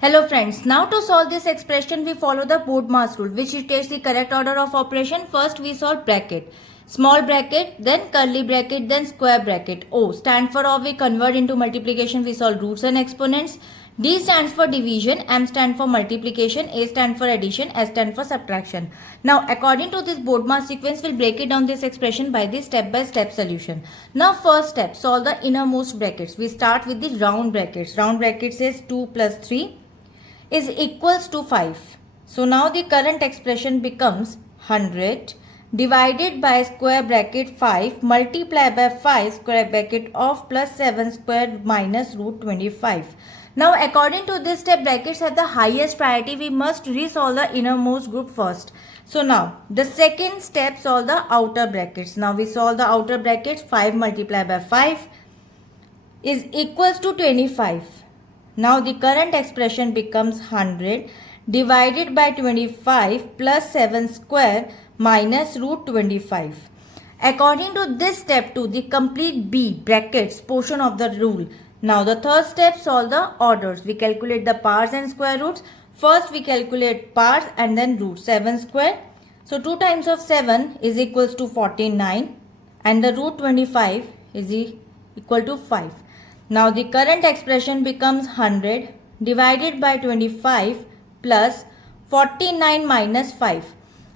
Hello friends, now to solve this expression we follow the Bode-Maas rule which takes the correct order of operation. First we solve bracket, small bracket, then curly bracket, then square bracket. O stand for or we convert into multiplication, we solve roots and exponents. D stands for division, M stand for multiplication, A stand for addition, S stand for subtraction. Now according to this Bode-Maas sequence we'll break it down this expression by the step-by-step solution. Now first step, solve the innermost brackets. We start with the round brackets. Round bracket says 2 plus 3 is equals to 5. So now the current expression becomes 100 divided by square bracket 5 multiplied by 5 square bracket of plus 7 square minus root 25. Now according to this step, brackets have the highest priority. We must resolve the innermost group first. So now the second step, solve the outer brackets. Now we solve the outer brackets. 5 multiplied by 5 is equals to 25. Now the current expression becomes 100 divided by 25 plus 7 square minus root 25. According to this step 2, the complete B brackets portion of the rule. Now the third step, solve the orders. We calculate the powers and square roots. First we calculate powers and then roots. 7 square. So 2 times of 7 is equals to 49 and the root 25 is equal to 5. Now the current expression becomes 100 divided by 25 plus 49 minus 5.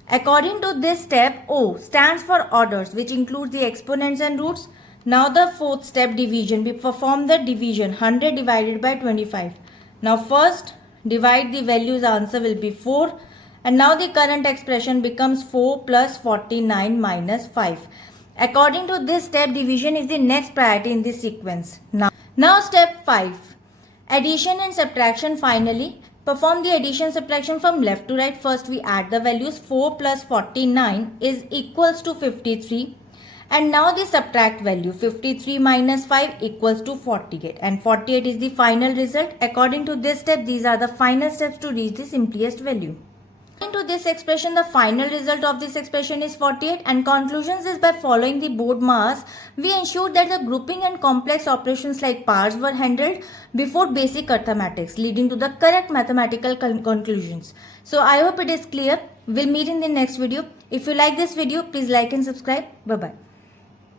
According to this step, O stands for orders which includes the exponents and roots. Now the fourth step, division. We perform the division, 100 divided by 25. Now first divide the values, answer will be 4. And now the current expression becomes 4 plus 49 minus 5. According to this step, division is the next priority in this sequence. Now step 5, addition and subtraction. Finally, perform the addition subtraction from left to right. First we add the values. 4 plus 49 is equals to 53. And now the subtract value. 53 minus 5 equals to 48. And 48 is the final result. According to this step, these are the final steps to reach the simplest value. According to this expression, the final result of this expression is 48, and conclusions is by following the Bode-Maas, we ensured that the grouping and complex operations like powers were handled before basic arithmetics, leading to the correct mathematical conclusions. So I hope it is clear. We'll meet in the next video. If you like this video, please like and subscribe. Bye-bye.